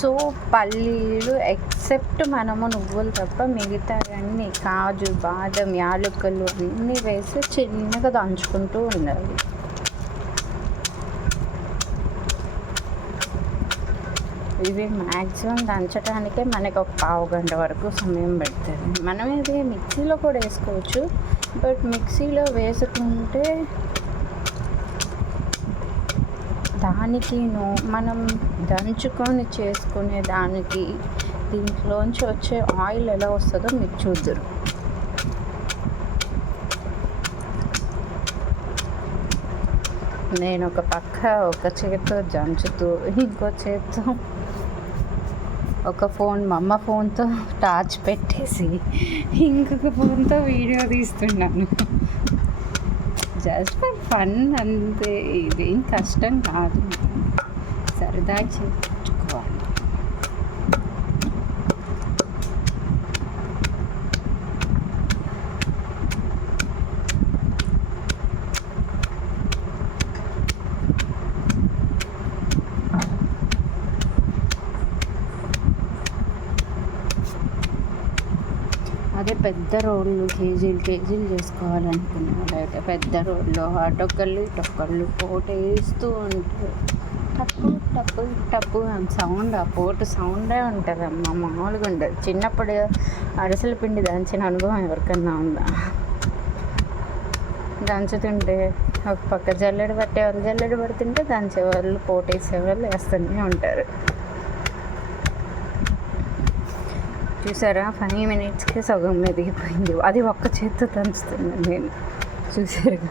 So పల్లీలు except మనము నువ్వులు తప్ప మిగతా అన్నీ కాజు బాదం యాలకులు అన్నీ వేసి చిన్నగా దంచుకుంటూ ఉండాలి. ఇవి మ్యాక్సిమం దంచడానికే మనకు ఒక పావు గంట వరకు సమయం పడుతుంది. మనం ఇది మిక్సీలో కూడా వేసుకోవచ్చు, బట్ మిక్సీలో వేసుకుంటే దానికి మనం దంచుకొని చేసుకునే దానికి దీంట్లోంచి వచ్చే ఆయిల్ ఎలా వస్తుందో మీరు చూద్దరు. నేను ఒక పక్క ఒక చేత్తో దంచుతూ ఇంకో చేత్తో ఒక ఫోన్ మా అమ్మ ఫోన్తో టార్చ్ పెట్టేసి ఇంకొక ఫోన్తో వీడియో తీస్తున్నాను. జస్ట్ ఫర్ ఫన్ అంతే, ఇదేం కష్టం కాదు, సరదా చేసుకోవాలి. అదే పెద్ద రోళ్ళు కేజీలు చేసుకోవాలనుకునే వాళ్ళైతే పెద్ద రోళ్ళు అటొక్కళ్ళు ఇటొక్కళ్ళు పోటేస్తూ ఉంటారు. టప్పు టప్పు టప్పు అని సౌండ్, ఆ పోటు సౌండే ఉంటుంది అమ్మ, మామూలుగా ఉండదు. చిన్నప్పుడు అరిసెల పిండి దంచిన అనుభవం ఎవరికన్నా ఉందా? దంచుతుంటే ఒక పక్క జల్లెడ పట్టేవాళ్ళు జల్లెడ పడుతుంటే దంచేవాళ్ళు పోటేసేవాళ్ళు వేస్తూనే ఉంటారు. చూసారా 5 minutesకి సగం మెదిగిపోయింది. అది ఒక్క చేత్తో దంచుతున్నాను నేను, చూసారుగా.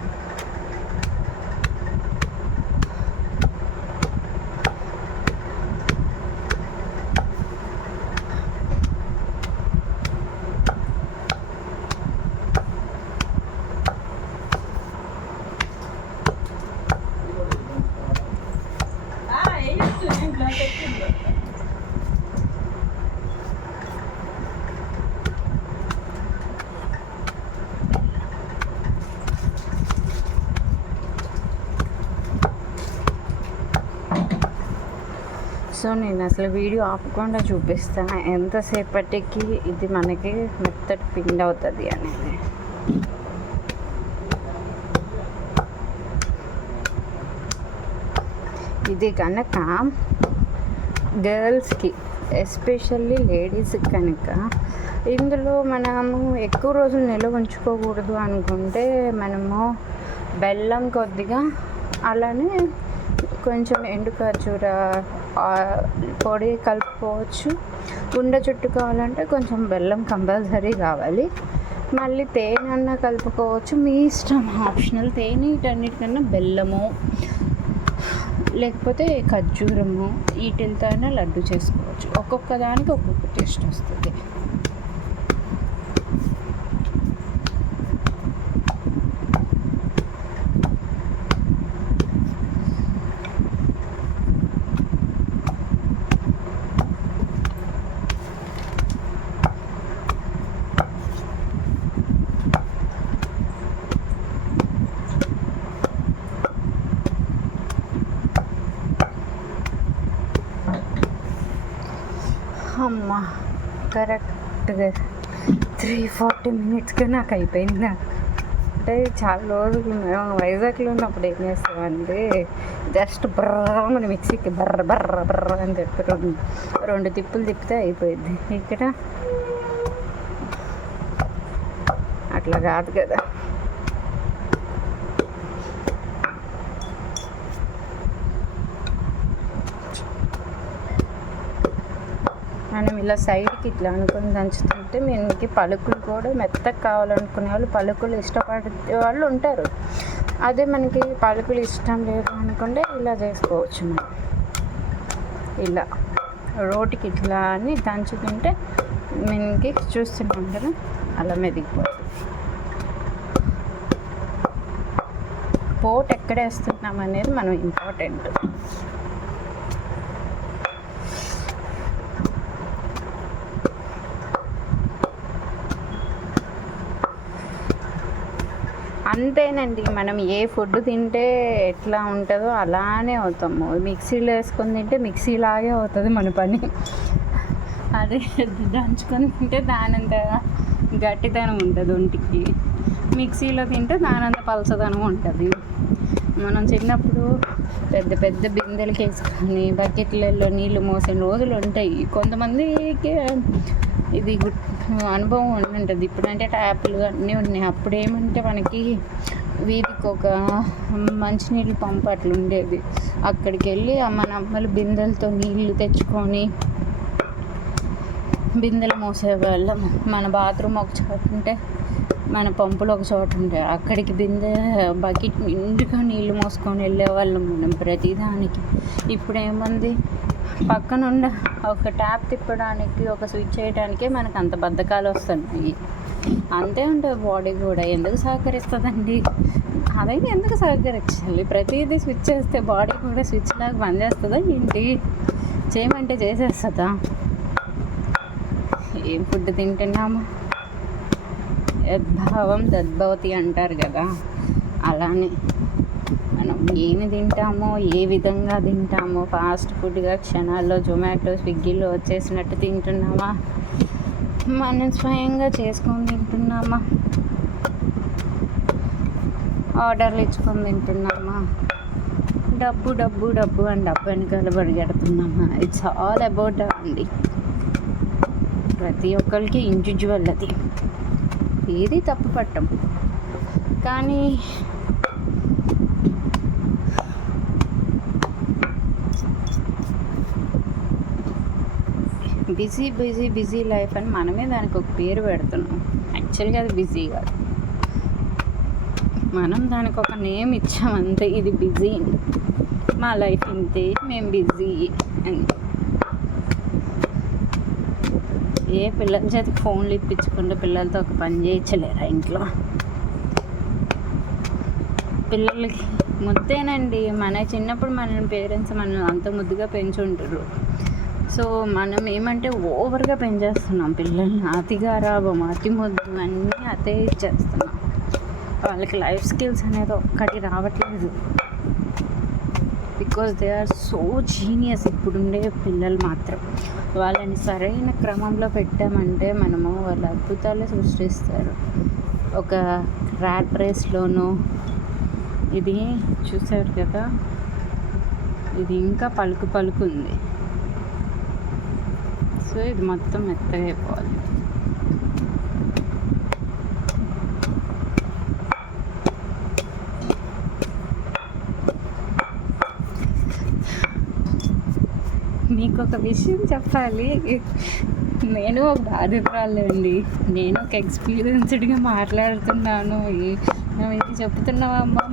సో నేను అసలు వీడియో ఆపకుండా చూపిస్తాను ఎంతసేపటికి ఇది మనకి మెత్తటి పిండి అవుతుంది అనేది. ఇది కనుక గర్ల్స్కి ఎస్పెషల్లీ లేడీస్కి కనుక ఇందులో మనము ఎక్కువ రోజులు నిల్వ ఉంచుకోకూడదు అనుకుంటే మనము బెల్లం కొద్దిగా, అలానే కొంచెం ఎండు ఖర్జూర పొడి కలుపుకోవచ్చు. ఉండ చుట్టుకోవాలంటే కొంచెం బెల్లం కంపల్సరీ కావాలి. మళ్ళీ తేనె అన్న కలుపుకోవచ్చు, మీ ఇష్టం, ఆప్షనల్. తేనె వీటన్నిటికన్నా బెల్లము లేకపోతే ఖర్జూరము వీటితో అయినా లడ్డు చేసుకోవచ్చు. ఒక్కొక్క దానికి ఒక్కొక్క టేస్ట్ వస్తుంది. అమ్మ కరెక్ట్గా 3-40 minutesకి నాకు అయిపోయింది. అంటే చాలా రోజులు మేము వైజాగ్లో ఉన్నప్పుడు ఏం చేస్తామంటే జస్ట్ బర్రమని మిక్సీకి బర్ర బర్ర బర్ర అని చెప్పి రెండు తిప్పులు తిప్పితే అయిపోయింది. ఇక్కడ అట్లా కాదు కదా. మనం ఇలా సైడ్కి ఇట్లా అనుకుని దంచుతుంటే మనకి పలుకులు కూడా మెత్తగా కావాలనుకునే వాళ్ళు, పలుకులు ఇష్టపడే వాళ్ళు ఉంటారు. అదే మనకి పలుకులు ఇష్టం లేదు అనుకుంటే ఇలా చేసుకోవచ్చు. మనం ఇలా రోటికి ఇట్లా అని దంచుతుంటే మనకి చూస్తున్నాం కదా అలా మెదిగిపోతుంది. పోట్ ఎక్కడ వేస్తున్నాం అనేది మనం ఇంపార్టెంట్. అంతేనండి, మనం ఏ ఫుడ్ తింటే ఎట్లా ఉంటుందో అలానే అవుతాము. మిక్సీలో వేసుకొని తింటే మిక్సీలాగే అవుతుంది మన పని. అదే దంచుకొని తింటే దానంత గట్టితనం ఉంటుంది ఒంటికి, మిక్సీలో తింటే దానంత పలసదనం ఉంటుంది. మనం చిన్నప్పుడు పెద్ద పెద్ద బిందెలకి వేసుకొని బకెట్లలో నీళ్ళు మోసిన రోజులు ఉంటాయి. కొంతమందికి ఇది అనుభవం ఉంటుంది. ఇప్పుడంటే ట్యాప్లు అన్నీ ఉన్నాయి. అప్పుడు ఏమంటే మనకి వీధికి ఒక మంచినీళ్ళు పంపు అట్లా ఉండేది. అక్కడికి వెళ్ళి మన అమ్మలు బిందెలతో నీళ్ళు తెచ్చుకొని బిందెలు మోసేవాళ్ళం. మన బాత్రూమ్ ఒక చోట ఉంటే మన పంపులు ఒక చోట ఉంటాయి. అక్కడికి బిందె బకెట్ నిండుగా నీళ్ళు మోసుకొని వెళ్ళేవాళ్ళం మనం ప్రతిదానికి. ఇప్పుడు ఏమంది, పక్కనున్న ఒక ట్యాప్ తిప్పడానికి ఒక స్విచ్ చేయడానికే మనకు అంత బద్ధకాలు వస్తున్నాయి. అంతే ఉంటుంది బాడీ కూడా. ఎందుకు సహకరిస్తుందండి? అదే ఎందుకు సహకరించాలి? ప్రతిదీ స్విచ్ చేస్తే బాడీ కూడా స్విచ్ లాగా పనిచేస్తుందా ఏంటి? చేయమంటే చేసేస్తుందా? ఏం ఫుడ్ తింటున్నాము, యద్భావం తద్భవతి అంటారు కదా, అలానే మనం ఏమి తింటామో ఏ విధంగా తింటామో ఫాస్ట్ ఫుడ్గా క్షణాల్లో జొమాటో స్విగ్గీలో వచ్చేసినట్టు తింటున్నామా, మనం స్వయంగా చేసుకొని తింటున్నామా, ఆర్డర్లు ఇచ్చుకొని తింటున్నామా, డబ్బు డబ్బు డబ్బు అని డబ్బు వెనకాల పరిగెడుతున్నామా? ఇట్స్ ఆల్ అబౌట్ అండి. ప్రతి ఒక్కరికి ఇండివిజువల్ అది, ఏది తప్పు పట్టం. కానీ బిజీ బిజీ బిజీ లైఫ్ అని మనమే దానికి ఒక పేరు పెడుతున్నాం. యాక్చువల్గా అది బిజీ కాదు, మనం దానికి ఒక నేమ్ ఇచ్చామంతే. ఇది బిజీ, మా లైఫ్ ఇంతే, మేము బిజీ అని. ఏ పిల్లల చేతికి ఫోన్లు ఇప్పించకుండా పిల్లలతో ఒక పని చేయించలేరా ఇంట్లో? పిల్లలకి ముద్దేనండి. మన చిన్నప్పుడు మన పేరెంట్స్ మనల్ని అంత ముద్దుగా పెంచుంటారు. సో మనం ఏమంటే ఓవర్గా పెంచేస్తున్నాం పిల్లల్ని. అతి గారాబం, అతి ముద్దు అన్నీ అదే ఇచ్చేస్తున్నాం. వాళ్ళకి లైఫ్ స్కిల్స్ అనేది ఒక్కటి రావట్లేదు. Because they are so genius ఇప్పుడుండే పిల్లలు మాత్రం. వాళ్ళని సరైన క్రమంలో పెట్టామంటే మనము వాళ్ళ అద్భుతాలు సృష్టిస్తారు. ఒక ర్యాట్ రేస్లోనూ ఇది చూసారు కదా, ఇది ఇంకా పలుకుంది. సో ఇది మొత్తం మెత్తగా అయిపోవాలి. మీకు ఒక విషయం చెప్పాలి. నేను ఒక బాధితురాలండి. నేను ఒక ఎక్స్పీరియన్స్డ్గా మాట్లాడుతున్నాను. ఇది చెప్తున్నావమ్మా,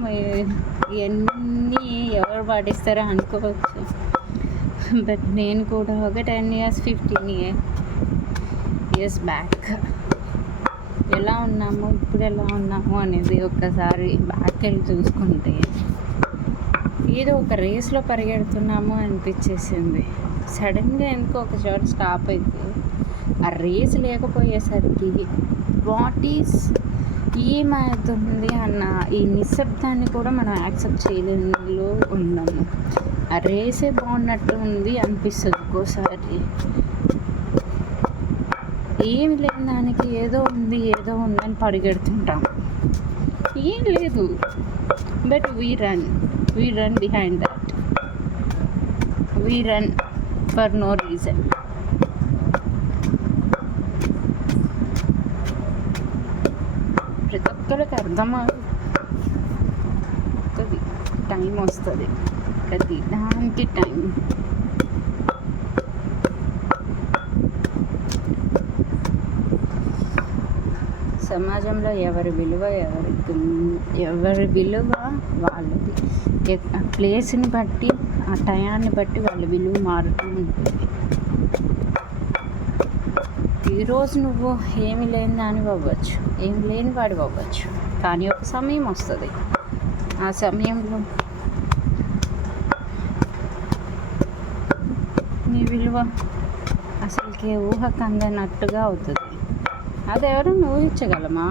ఇవన్నీ ఎవరు పాటిస్తారో అనుకోవచ్చు. బట్ నేను కూడా ఒక 10 years 15 years బ్యాక్ ఎలా ఉన్నామో ఇప్పుడు ఎలా ఉన్నామో అనేది ఒక్కసారి బ్యాక్ వెళ్ళి చూసుకుంటే ఏదో ఒక రేస్లో పరిగెడుతున్నాము అనిపించేసింది. సడన్గా ఎందుకో ఒక చోట స్టాప్ అయితే ఆ రేస్ లేకపోయేసరికి ఏమవుతుంది అన్న ఈ నిశ్శబ్దాన్ని కూడా మనం యాక్సెప్ట్ చేయలేనిలో ఉన్నాము. ఆ రేసే బాగున్నట్టు ఉంది అనిపిస్తుంది ఒక్కోసారి. ఏమి లేని దానికి ఏదో ఉందని పరిగెడుతుంటాం. ఏం లేదు, but we run behind that. We run for no reason. ప్రతి ఒక్కరికి అర్థమవుతుంది, టైం వస్తుంది. ప్రతి దానికి టైం. సమాజంలో ఎవరి విలువ వాళ్ళది. ప్లేస్ని బట్టి, ఆ టయాన్ని బట్టి వాళ్ళ విలువ మారుతూ ఉంటుంది. ఈరోజు నువ్వు ఏమి లేని దానివి అవ్వచ్చు, ఏమి లేని వాడివి అవ్వచ్చు. కానీ ఒక సమయం వస్తుంది, ఆ సమయంలో నీ విలువ అసలుకి ఊహకు అందనట్టుగా అవుతుంది. అది ఎవరైనా ఊహించగలమా?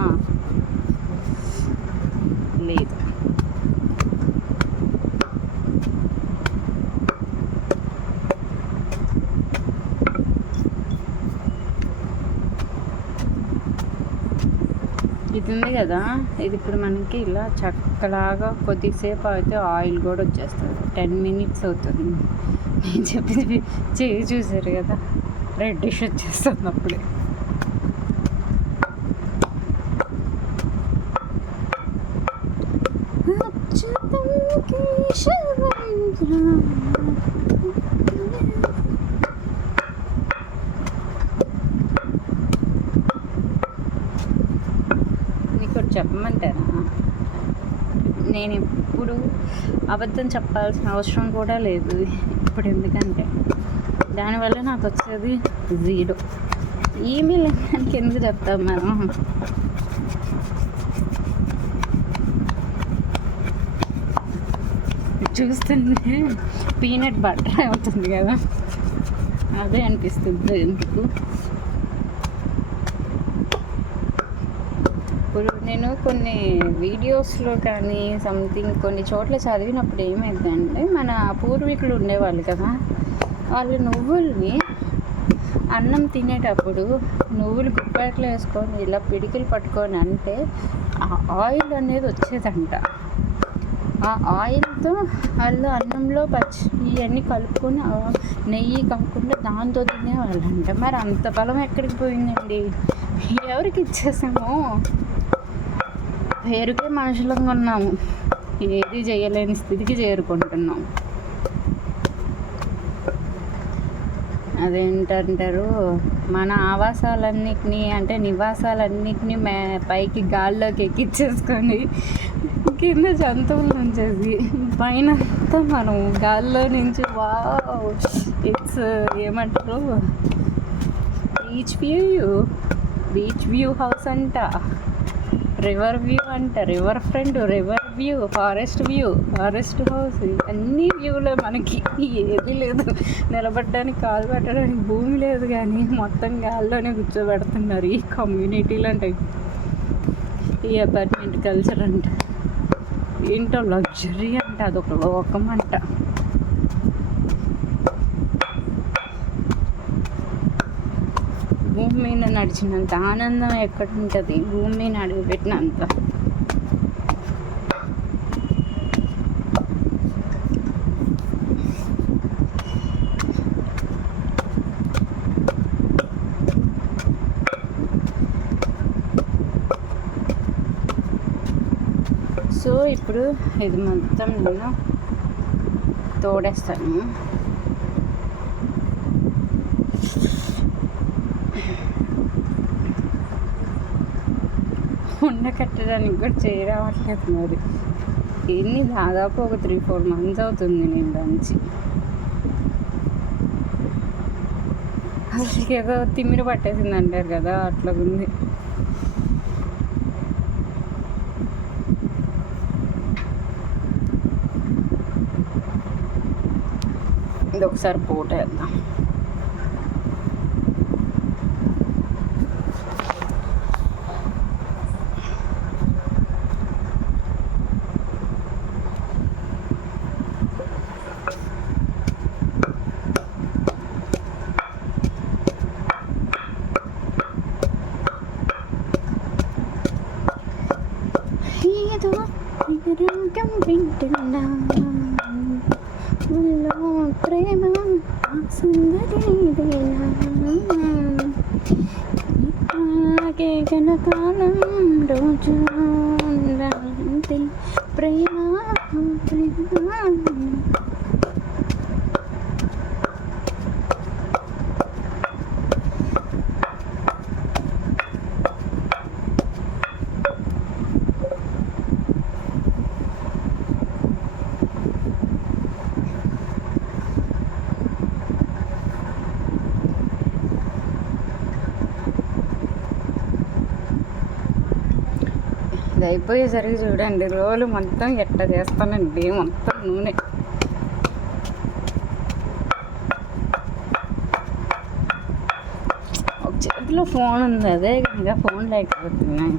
లేదు. ఇది ఉంది కదా, ఇది ఇప్పుడు మనకి ఇలా చక్కలాగా కొద్దిసేపు అయితే ఆయిల్ కూడా వచ్చేస్తుంది. 10 minutes అవుతుంది. నేను చెప్పింది చేయి చూసారు కదా, రెడ్డిష్ వచ్చేస్తుంది అప్పుడే. చెప్పమంటారా, నేను ఎప్పుడు అబద్ధం చెప్పాల్సిన అవసరం కూడా లేదు ఇప్పుడు. ఎందుకంటే దానివల్ల నాకు వచ్చేది 0. ఈమెయిల్ దానికి ఎందుకు చెప్తాం మనం? చూస్తుంటే పీనట్ బటర్ అవుతుంది కదా, అదే అనిపిస్తుంది ఎందుకు. ఇప్పుడు నేను కొన్ని వీడియోస్లో కానీ సంథింగ్ కొన్ని చోట్ల చదివినప్పుడు ఏమైందంటే, మన పూర్వీకులు ఉండేవాళ్ళు కదా, వాళ్ళు నువ్వుల్ని అన్నం తినేటప్పుడు నువ్వులు గుప్పెట్లో వేసుకొని ఇలా పిడికిలు పట్టుకొని అంటే ఆ ఆయిల్ అనేది వచ్చేదంట. ఆ ఆయిల్తో వాళ్ళు అన్నంలో ఇవన్నీ కలుపుకొని నెయ్యి కాకుండా దాంతో తినేవాళ్ళంట. మరి అంత బలం ఎక్కడికి పోయిందండి? ఎవరికి ఇచ్చేసాము? పేరుకే మనుషులంగా ఉన్నాము, ఏది చేయలేని స్థితికి చేరుకుంటున్నాం. అదేంటంటారు, మన ఆవాసాలన్నిటినీ అంటే నివాసాలన్నిటినీ పైకి గాల్లోకి ఎక్కించేసుకొని కింద జంతువులు ఉంచేసి పైన మనం గాల్లో నుంచి వావ్ ఇట్స్ ఏమంటారు, బీచ్ వ్యూ హౌస్ అంట, రివర్ వ్యూ అంట, river front, river view, forest house, అన్ని వ్యూలే మనకి. ఏది లేదు, నిలబడడానికి కాలు పెట్టడానికి భూమి లేదు, కానీ మొత్తం గాల్లోనే కూర్చోబెడుతున్నారు ఈ కమ్యూనిటీలు అంటే, ఈ అపార్ట్మెంట్ కల్చర్ అంట. ఏంటో లగ్జరీ అంట, అదొక లోకం అంట. భూమి మీద నడిచినంత ఆనందం ఎక్కడ ఉంటుంది? భూమి మీద అడుగు పెట్టినంత. సో ఇప్పుడు ఇది మొత్తం నేను తోడేస్తాను. కట్టడానికి కూడా చేయరావట్లేదు. మరి ఎన్ని దాదాపు ఒక 3-4 months అవుతుంది నేను దంచి. అసలు ఏదో తిమ్మిరి పట్టేసింది అంటారు కదా, అట్లా ఉంది. ఇది ఒకసారి పోటేద్దాం. వింటున్నా ప్రేమ సుందరి కనకాలం రోజు ప్రేమ ఇది అయిపోయేసరికి చూడండి రోలు మొత్తం ఎట్ట చేస్తానండి, మొత్తం నూనె. ఒక చేతిలో ఫోన్ ఉంది, అదే ఇంకా ఫోన్ లేకపోతున్నాయి.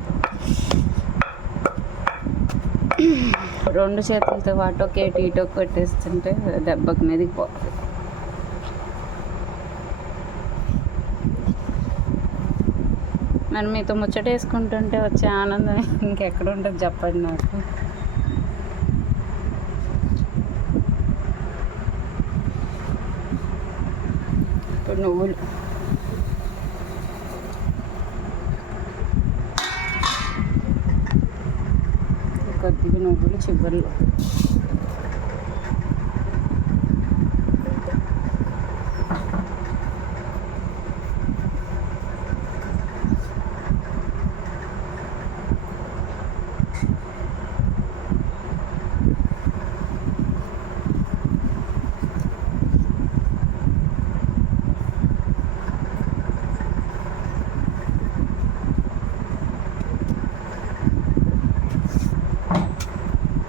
రెండు చేతులతో అటొక ఇటో కొట్టేస్తుంటే దెబ్బకి మీదకి పోతుంది. మరి మీతో ముచ్చట వేసుకుంటుంటే వచ్చే ఆనందం ఇంకెక్కడ ఉంటుంది చెప్పండి నాకు. ఇప్పుడు నువ్వులు కొద్దిగా నువ్వులు చివరిలో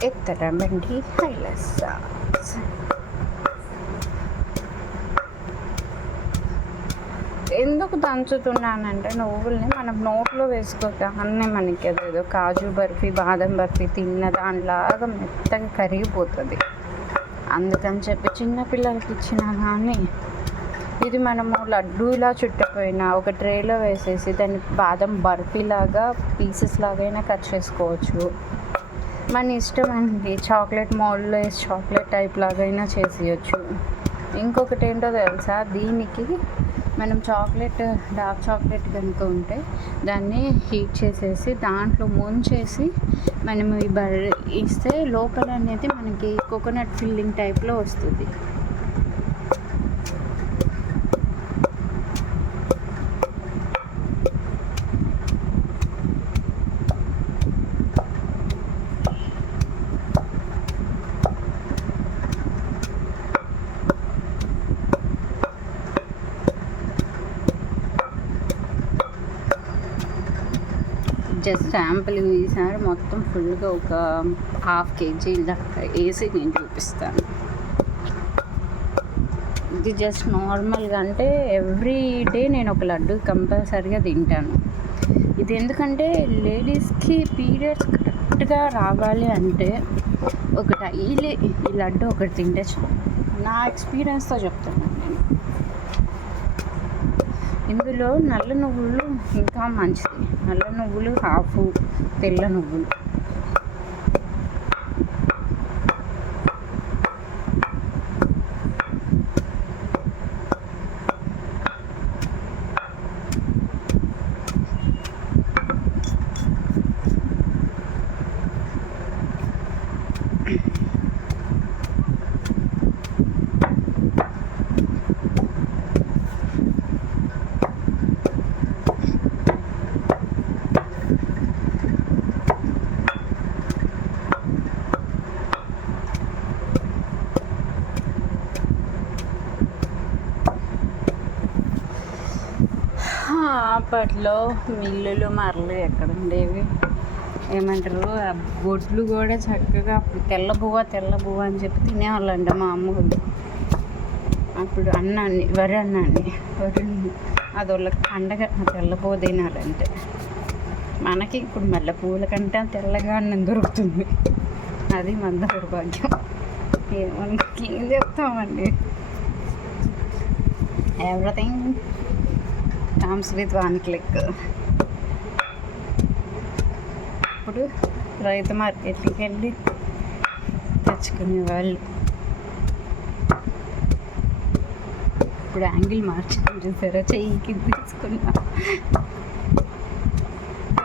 ఎత్తరమండి హైలెస్. ఎందుకు దంచుతున్నానంటే నువ్వుల్ని మనం నోట్లో వేసుకోగానే మనకి అదేదో కాజు బర్ఫీ బాదం బర్ఫీ తిన్న దానిలాగా మెత్తగా కరిగిపోతుంది. అందుకని చెప్పి చిన్నపిల్లలకి ఇచ్చినా కానీ ఇది మనము లడ్డూలా చుట్టపోయినా ఒక ట్రేలో వేసేసి దాన్ని బాదం బర్ఫీలాగా పీసెస్ లాగైనా కట్ చేసుకోవచ్చు. మన ఇష్టం అండి. చాక్లెట్ మౌల్డ్లో వేసి చాక్లెట్ టైప్ లాగైనా చేసేయచ్చు. ఇంకొకటి ఏంటో తెలుసా, దీనికి మనం డార్క్ చాక్లెట్ కనుక ఉంటే దాన్ని హీట్ చేసేసి దాంట్లో ముంచేసి మనం ఇస్తే లోపల అనేది మనకి కోకోనట్ ఫిల్లింగ్ టైప్లో వస్తుంది. జస్ట్ శాంపుల్ ఈసారి మొత్తం ఫుల్గా ఒక 1/2 kg దాకా వేసి నేను చూపిస్తాను. ఇది జస్ట్ నార్మల్గా అంటే ఎవ్రీ డే నేను ఒక లడ్డు కంపల్సరీగా తింటాను. ఇది ఎందుకంటే లేడీస్కి పీరియడ్స్ కరెక్ట్గా రావాలి అంటే ఒక డైలీ ఈ లడ్డు ఒకటి తింటే నా ఎక్స్పీరియన్స్తో చెప్తాను నేను. ఇందులో నల్ల నువ్వులు ఇంకా మంచిది. నల్ల నువ్వులు 1/2, తెల్ల నువ్వులు. అప్పట్లో మిల్లులు మరలు ఎక్కడ ఉండేవి, ఏమంటారు బొడ్లు కూడా చక్కగా అప్పుడు తెల్ల బువ్వ అని చెప్పి తినేవాళ్ళంట మా అమ్మగారు. అప్పుడు అన్నాన్ని వరి అది వాళ్ళకి పండగ తెల్ల పువ్వు తినాలంటే. మనకి ఇప్పుడు మల్లె పువ్వుల కంటే తెల్లగా అన్నం దొరుకుతుంది. అది మన దౌర్భాగ్యం. ఏం చెప్తామండి. Everything comes with 1 click. ఇప్పుడు రైతు మార్కెట్కి వెళ్ళి తెచ్చుకునేవాళ్ళు. ఇప్పుడు యాంగిల్ మార్చుకుని చూసారా, చెయ్యికి తీసుకున్నా.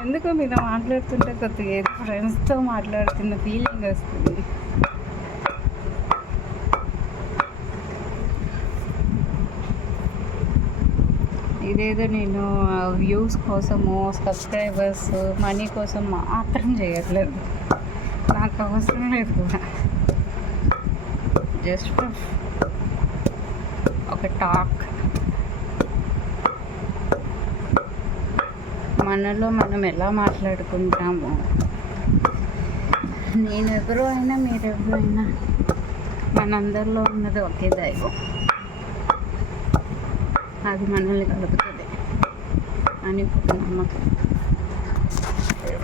ఎందుకో మీద మాట్లాడుతుంటే కొద్దిగా ఏదో ఫ్రెండ్స్తో మాట్లాడుతున్న ఫీలింగ్ వస్తుంది. ఇదేదో నేను వ్యూస్ కోసము, సబ్స్క్రైబర్స్, మనీ కోసం మాత్రం చేయట్లేదు. నాకు అవసరం లేదు కూడా. జస్ట్ ఒక టాక్, మనలో మనం ఎలా మాట్లాడుకుంటాము. నేనెవరో అయినా మీరెవరో అయినా మనందరిలో ఉన్నది ఒకే దైవం. అది మనల్ని కలుపుతుంది అని ఒక నమ్మకం.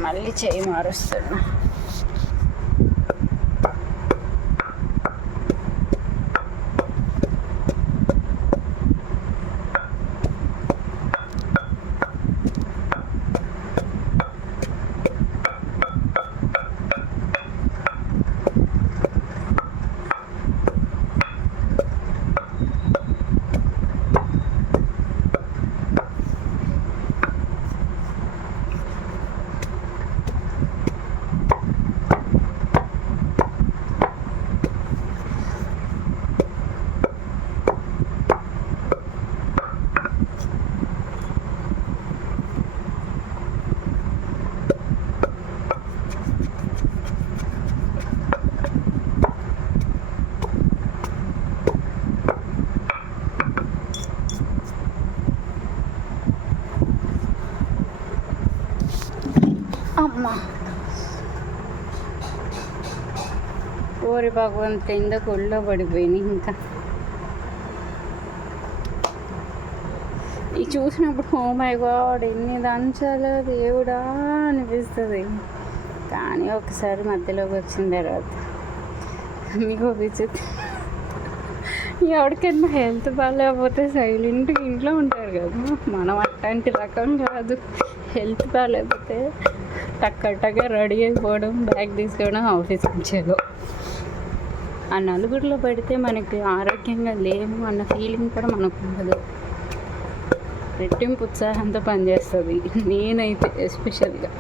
మళ్ళీ చేయి మారుస్తున్నా. ఓరి భగవంతు కింద ఒళ్ళో పడిపోయినాయి. ఇంకా ఇది చూసినప్పుడు ఓ మై గాడ్ ఎన్ని దంచాలో దేవుడా అనిపిస్తుంది. కానీ ఒకసారి మధ్యలోకి వచ్చిన తర్వాత మీకు విచిత్రం, ఎవరికైనా హెల్త్ బాగాలేకపోతే సైలెంట్గా ఇంట్లో ఉంటారు కదా, మనం అట్లాంటి రకం కాదు. హెల్త్ బాగాలేకపోతే టక్క రెడీ అయిపోవడం, బ్యాగ్ తీసుకోవడం, ఆఫీస్కి వచ్చేదో. ఆ నలుగురిలో పడితే మనకి ఆరోగ్యంగా లేము అన్న ఫీలింగ్ కూడా మనకు ఉండదు. రెట్టింపు ఉత్సాహంతో పనిచేస్తుంది. నేనైతే ఎస్పెషల్గా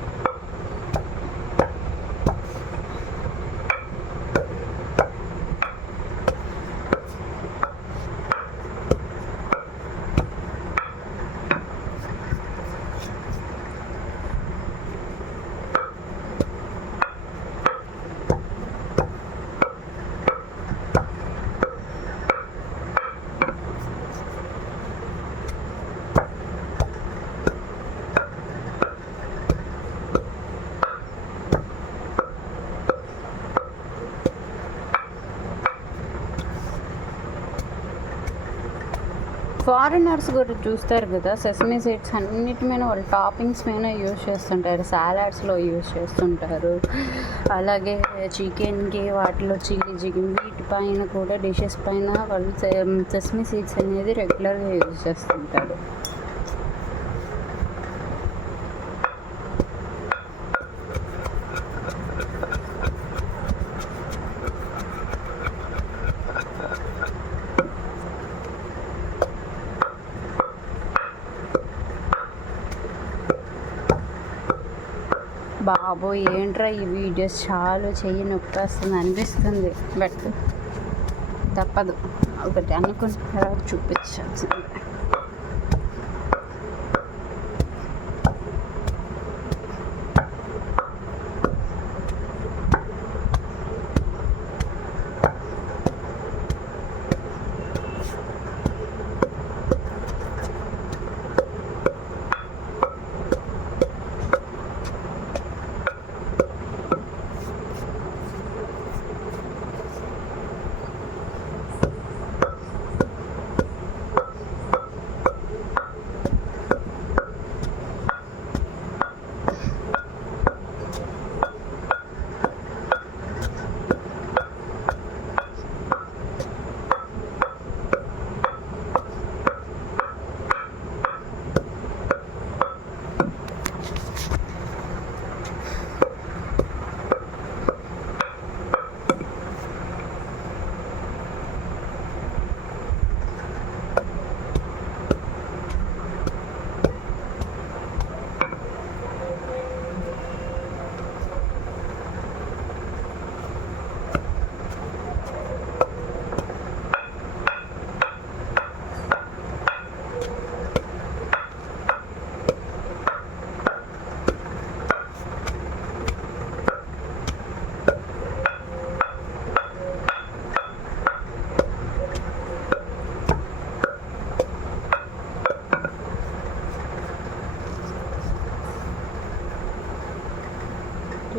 ఫారినర్స్ కూడా చూస్తారు కదా, సెసమీ సీడ్స్ అన్నిటి మీద వాళ్ళు టాపింగ్స్ మీద యూజ్ చేస్తుంటారు, సాలాడ్స్లో యూజ్ చేస్తుంటారు. అలాగే చికెన్కి వాటిలో చికెన్ వీటిపైన కూడా డిషెస్ పైన వాళ్ళు సెసమీ సీడ్స్ అనేది రెగ్యులర్గా యూజ్ చేస్తుంటారు. బాబోయ్ ఏంట్రా ఈ వీడియోస్, చాలు చెయ్యి నొప్పి వస్తుంది అనిపిస్తుంది. బట్ తప్పదు, ఒకటి అనుకుంటారా చూపించాల్సింది.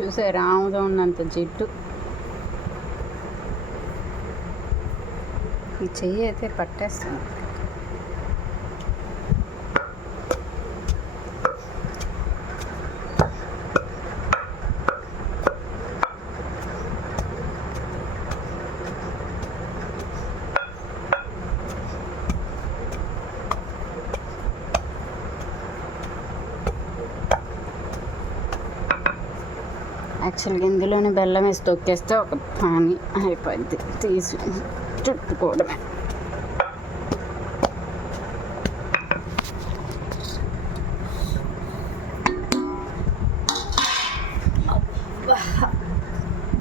చూసారా ఆముదో ఉన్నంత జిడ్డు. ఈ చెయ్యి అయితే పట్టేస్తుంది. యాక్చువల్గా ఇందులోనే బెల్లం వేసి తొక్కేస్తే ఒక పానీ అయిపోద్ది, తీసి చుట్టుకోవడమే.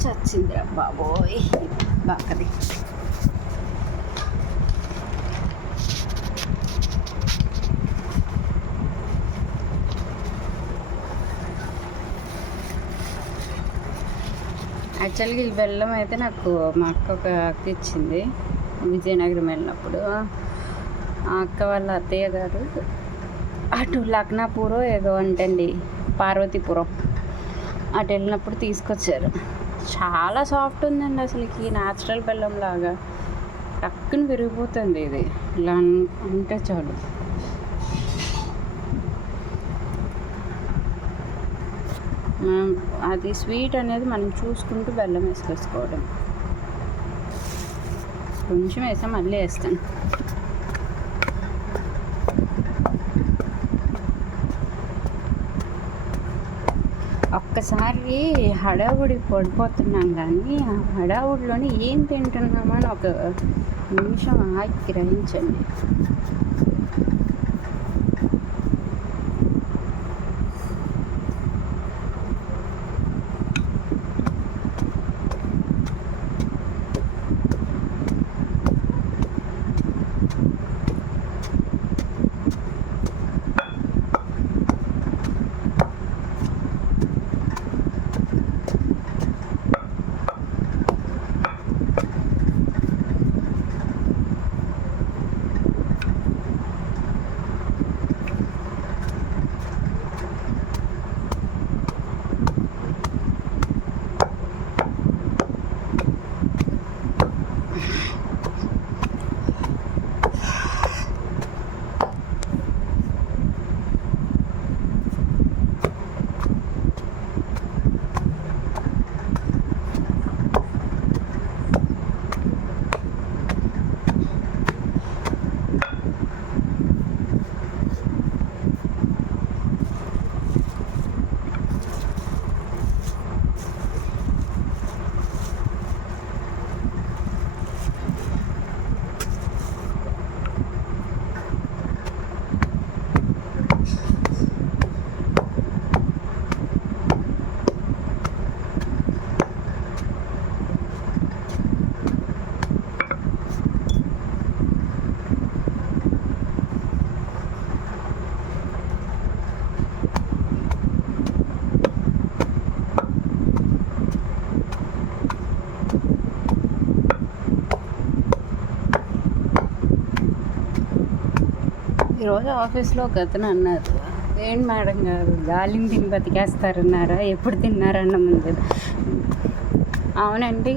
చచ్చిందిరా బాబోయ్ బాకది. యాక్చువల్గా ఈ బెల్లం అయితే నాకు మా అక్క ఒక అక్క ఇచ్చింది విజయనగరం వెళ్ళినప్పుడు. ఆ అక్క వాళ్ళ అత్తయ్య గారు అటు లక్నాపూర్ ఏదో అంటండి, పార్వతీపురం అటు వెళ్ళినప్పుడు తీసుకొచ్చారు. చాలా సాఫ్ట్ ఉందండి అసలుకి, న్యాచురల్ బెల్లం లాగా టక్కున విరిగిపోతుంది ఇది, ఇలా అంటే చాలు. అది స్వీట్ అనేది మనం చూసుకుంటూ బెల్లం వేసుకోవడం. కొంచెం వేసాం, మళ్ళీ వేస్తాను. ఒక్కసారి హడావుడి పడిపోతున్నాం, కానీ ఆ హడావుడిలోనే ఏం తింటున్నామని ఒక నిమిషం ఆగి గ్రహించండి. ఈరోజు ఆఫీస్లో ఒక అతను అన్నారు, ఏంటి మేడం గారు గాలిని తిని బతికేస్తారన్నారా, ఎప్పుడు తిన్నారన్న ముందు. అవునండి,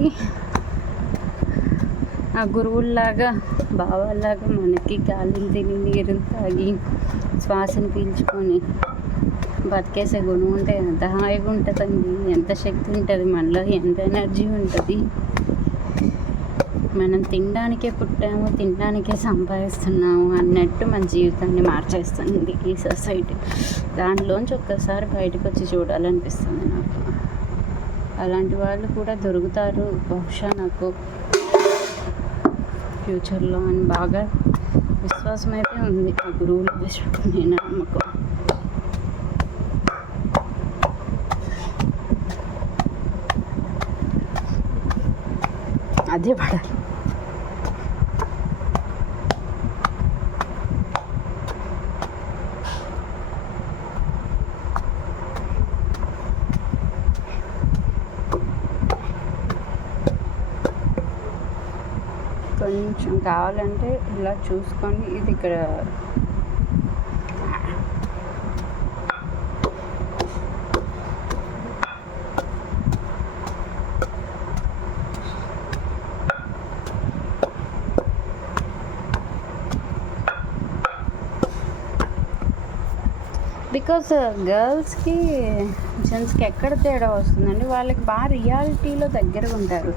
ఆ గురువుల్లాగా బావాల్లాగా మనకి గాలిని తిని నీరు తాగి శ్వాసను పీల్చుకొని బతికేసే గుణం ఉంటే ఎంత హాయిగా ఉంటుందండి, ఎంత శక్తి ఉంటుంది మనలో, ఎంత ఎనర్జీ ఉంటుంది. మనం తినడానికే పుట్టాము, తినడానికే సంపాదిస్తున్నాము అన్నట్టు మన జీవితాన్ని మార్చేస్తుంది ఈ సొసైటీ. దానిలోంచి ఒక్కసారి బయటకు వచ్చి చూడాలనిపిస్తుంది నాకు. అలాంటి వాళ్ళు కూడా దొరుకుతారు బహుశా నాకు ఫ్యూచర్లో అని బాగా విశ్వాసం అయితే ఉంది. ఆ గురువుల విశ్వాసమైన నమ్మకం. అదే పడాలి. కొంచెం కావాలంటే ఇలా చూసుకొని, ఇది ఇక్కడ బికాస్ గర్ల్స్కి జెంట్స్కి ఎక్కడ తేడా వస్తుందండి, వాళ్ళకి బాగా రియాలిటీలో దగ్గరగా ఉంటారు.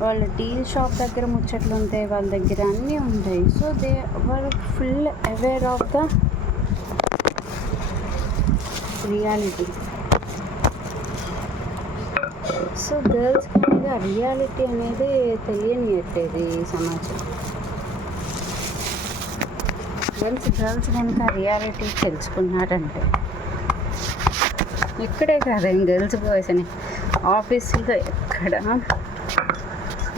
వాళ్ళు టీ షాప్ దగ్గర ముచ్చట్లు ఉంటాయి, వాళ్ళ దగ్గర అన్నీ ఉంటాయి. So they were full aware of the reality. So గర్ల్స్కి అనేది ఆ రియాలిటీ అనేది తెలియనియట్లేదు ఈ సమాజం. గర్ల్స్ కనుక రియాలిటీ తెలుసుకున్నారంటే, ఇక్కడే కాదండి, గర్ల్స్ బాయ్స్ అని ఆఫీసులో ఎక్కడ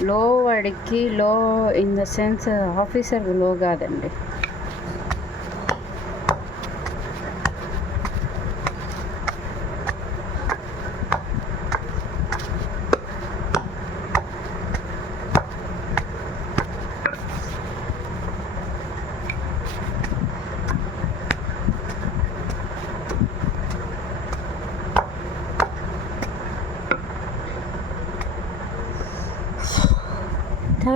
లో వాడికి లో ఇన్ ద సెన్స్ ఆఫీసర్ లో కాదండి.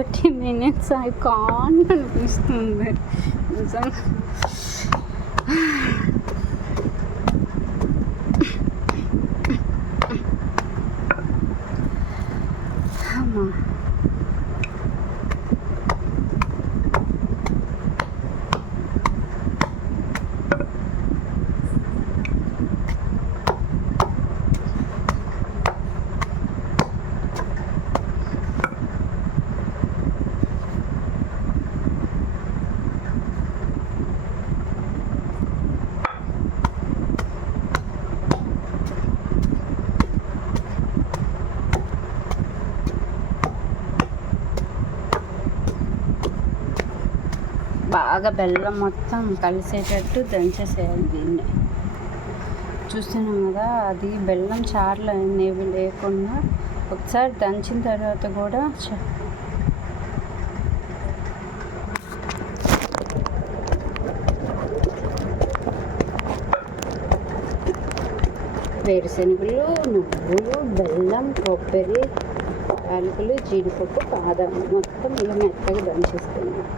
30 minutes ఐ కాంట్ అనిపిస్తుంది నిజంగా. అమ్మా బాగా బెల్లం మొత్తం కలిసేటట్టు దంచేసేయాలి దీన్ని. చూస్తున్నాం కదా, అది బెల్లం చార్లు అనేవి లేకుండా ఒకసారి దంచిన తర్వాత కూడా వేరుశెనగలు, నువ్వులు, బెల్లం, కొబ్బరి, యాలకులు, జీడిపప్పు, బాదం మొత్తం ఇలా మెత్తగా దంచేస్తున్నాం.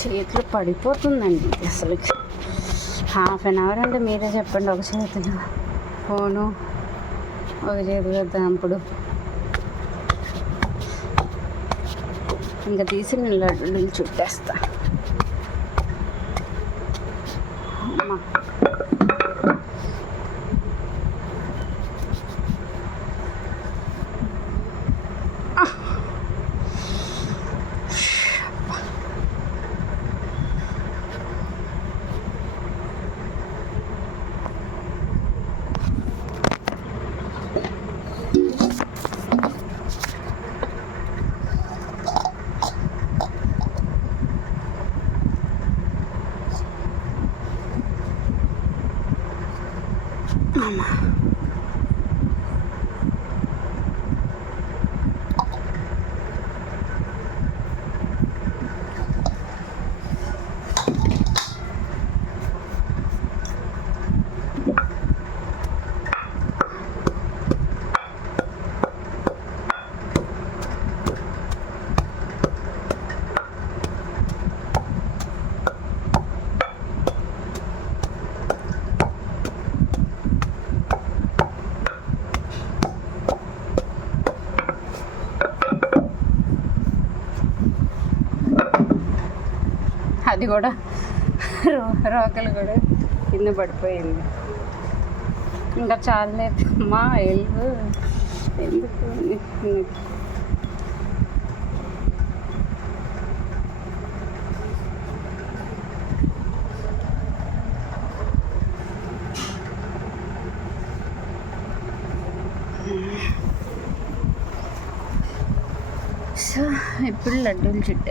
చేతిలో పడిపోతుందండి అసలు. 1/2 అవర్ అంటే మీరే చెప్పండి. ఒక చేతిలో ఫోను, ఒక చేతిలో దంపుడు. ఇంకా తీసి నేను లడ్డూలు చుట్టేస్తా. అమ్మా అది కూడా రోకలు కూడా కింద పడిపోయింది. ఇంకా చాలేదు అమ్మా ఎల్లు ఎందుకు. సో ఇప్పుడు లడ్డూలు చుట్టారు.